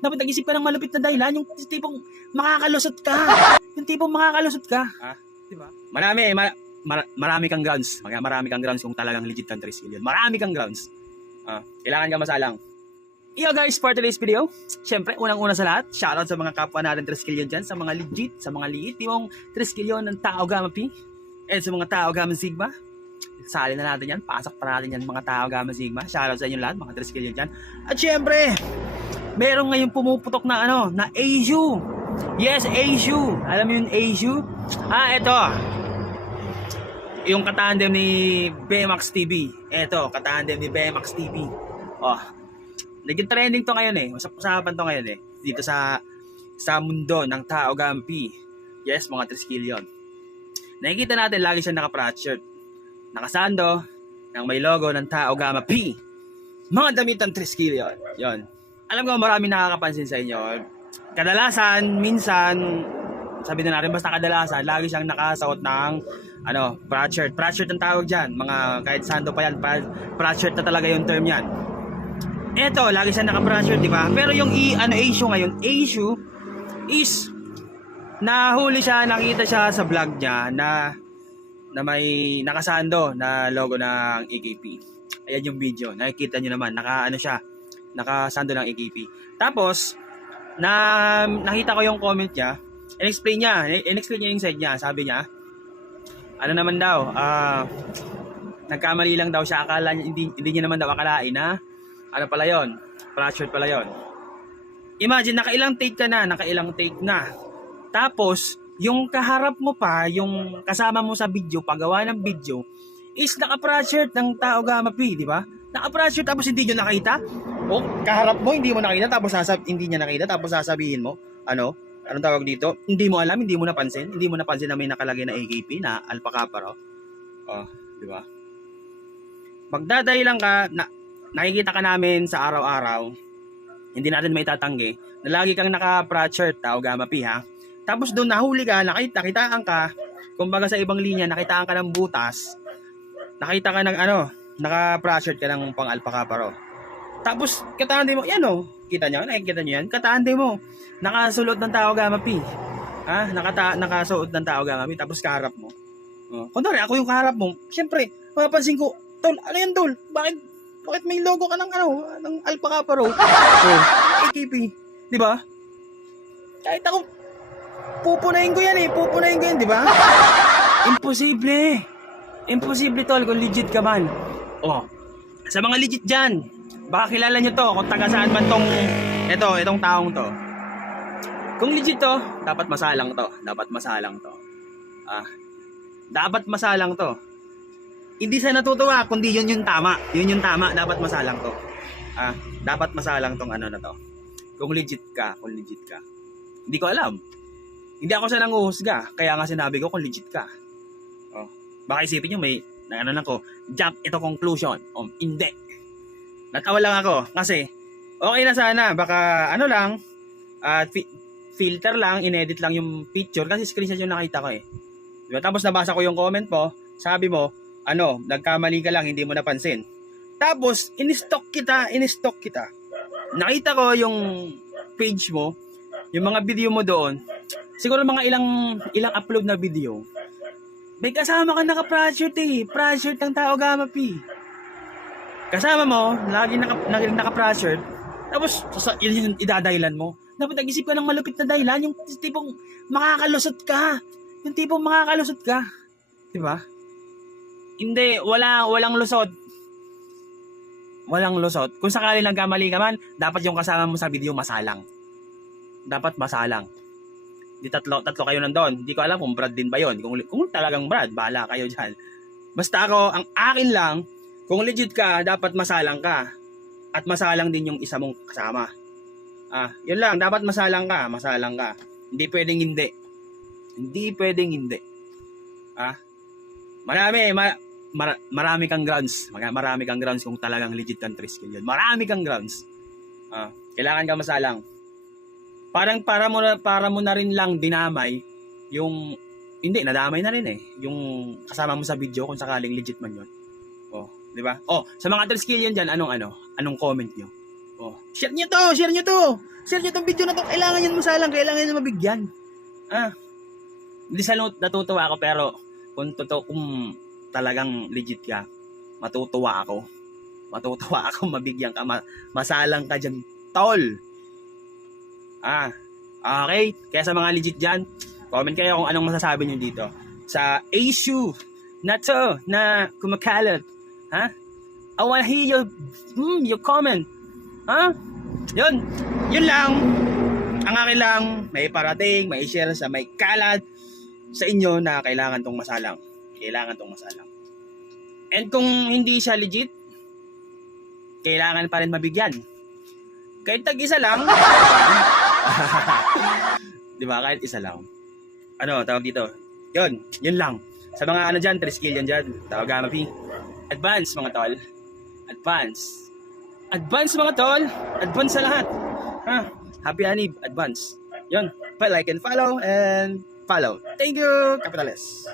Dapat nag-isip ka ng malupit na dahilan, yung tipong makakalusot ka. Yung tipong makakalusot ka. Diba? Marami kang grounds. Marami kang grounds kung talagang legit kang 3 skill yun. Marami kang grounds. Kailangan ka masalang. Yo guys, for today's video, syempre, unang-una sa lahat, shoutout sa mga kapwa natin 3 skill yun dyan, sa mga legit, sa mga liit, yung 3 skill yun ng Tao Gamma P, and sa mga Tao Gamma Sigma. Sali na natin yan, pasok pa natin yan mga Tao Gamma Sigma. Shoutout sa inyo lahat, mga 3 skill yun dyan. At syempre, meron ngayon pumuputok na na Azu. Yes, Azu. Alam mo yung Azu? Ito. Yung katandem ni BMX TV. Ito, katandem ni BMX TV. Naging trending to ngayon Usap-usapan to ngayon dito sa mundo ng Tao Gamma P. Yes, mga 3 skill yun. Nakikita natin lagi siya naka-prot shirt. Nakasando ng may logo ng Tao Gamma P. Mga damit ng 3 skill yun. Yun. Alam ko marami nakakapansin sa inyo. Kadalasan, minsan, sabi na natin basta kadalasan, lagi siyang nakasuot ng prot shirt. Prot shirt ang tawag dyan. Mga kahit sando pa yan, prot shirt na talaga yung term yan. Eto, lagi siya naka-prot shirt, di ba? Pero yung issue ngayon, issue is nahuli siya, nakita siya sa vlog niya na may nakasando na logo ng AKP. Ayan yung video. Nakikita niyo naman, nakasando ng AKP. Tapos, nakita ko yung comment niya, in-explain niya yung side niya. Sabi niya, ano naman daw, nagkamali lang daw siya, akala niya, hindi niya naman daw akalain na ano pala yon, prot shirt pala yon. Imagine, nakailang take na. Tapos, yung kaharap mo pa, yung kasama mo sa video, paggawa ng video, is naka-prot shirt ng Tao Gamma P, di ba? Naka-prot shirt tapos hindi nyo nakita? O, kaharap mo, hindi mo nakita, tapos hindi niya nakita, tapos sasabihin mo, anong tawag dito? Hindi mo alam, hindi mo napansin na may nakalagay na AKP na Alpha Kappa. Di ba? Magdadahilan lang ka, nakikita ka namin sa araw-araw, hindi natin may tatanggi, na lagi kang naka-prot shirt, Tao Gamma P, ha? Tapos doon nahuli ka, nakitaan ka, kumbaga sa ibang linya, nakitaan ka ng butas, nakita ka ng naka-prot shirt ka ng pang Alpha Kappa. Tapos, katande mo, yan kita nyo, nakikita nyo yan, katande mo, nakasulot ng Tao Gamma P, nakasuot ng Tao Gamma P, tapos kaharap mo. Kunwari, ako yung kaharap mo, syempre, mapapansin ko, tol, ano yan tol, bakit may logo ka ng Alpha Kappa AKP, di ba? Kahit ako, pupunayin ko yan, di ba? Imposible tol kung legit ka man. Sa mga legit dyan, baka kilala nyo to kung taga saan man itong taong to. Kung legit to, dapat masalang to. Dapat masalang to. Hindi sa natutuwa, kundi yun yung tama. Dapat masalang to. Dapat masalang tong na to. Kung legit ka. Hindi ko alam. Hindi ako sa nanguhusga, kaya nga sinabi ko kung legit ka. Baka isipin nyo may, jump ito conclusion. Hindi. Natawa lang ako, kasi, okay na sana, baka filter lang, inedit lang yung picture, kasi screenshot yung nakita ko Diba? Tapos nabasa ko yung comment mo, sabi mo, nagkamali ka lang, hindi mo napansin. Tapos, in-stock kita. Nakita ko yung page mo, yung mga video mo doon, siguro mga ilang upload na video. May kasama ka naka-prot shirt prot shirt ng Tao Gamma P. Kasama mo, lagi naka-prot shirt. Tapos, yun yung idadahilan mo. Dapat nag-isip ka ng malupit na dahilan, yung tipong makakalusot ka. Diba? Hindi, walang lusot. Kung sakali nagkamali ka man, dapat yung kasama mo sa video masalang. Di tatlo kayo nandun. Hindi ko alam kung Brad din ba yun. Kung talagang Brad, bahala kayo dyan. Basta ako, ang akin lang, kung legit ka, dapat masalang ka. At masalang din yung isa mong kasama. Yun lang, dapat masalang ka. Hindi pwedeng hindi. Marami kang grounds. Marami kang grounds kung talagang legit kang 3 skill yun. Marami kang grounds. Kailangan ka masalang. Parang para mo na rin lang dinamay yung hindi nadamay na rin yung kasama mo sa video kung sakaling legit man 'yon. Di ba? Sa mga 3 skill 'yan diyan, anong comment niyo? Oh, share nyo to, share nyo to. Share nyo tong video na to. Kailangan yan masalang, kailangan yan mabigyan. Hindi sa natutuwa ako, pero kung talagang legit ka, matutuwa ako. Matutuwa ako, mabigyan ka, masalang ka dyan, tol. Okay. Kaya sa mga legit dyan, comment kayo kung anong masasabi nyo dito. Sa issue na to, na kumakalat. I wanna hear your comment. Yun lang. Ang akin lang, may parating, may share sa may kalat sa inyo na kailangan tong masalang. Kailangan tong masalang. And kung hindi siya legit, kailangan pa rin mabigyan. Kahit tag-isa lang. Di ba? Kahit isa lang. Ano, tawag dito? Yun lang. Sa mga dyan, 3 skill yan dyan. Tawag Gamapi. Advance mga tol. Advance mga tol. Advance sa lahat. Happy Anib, advance. Yun. Pa-like and follow. Thank you, Capitalist.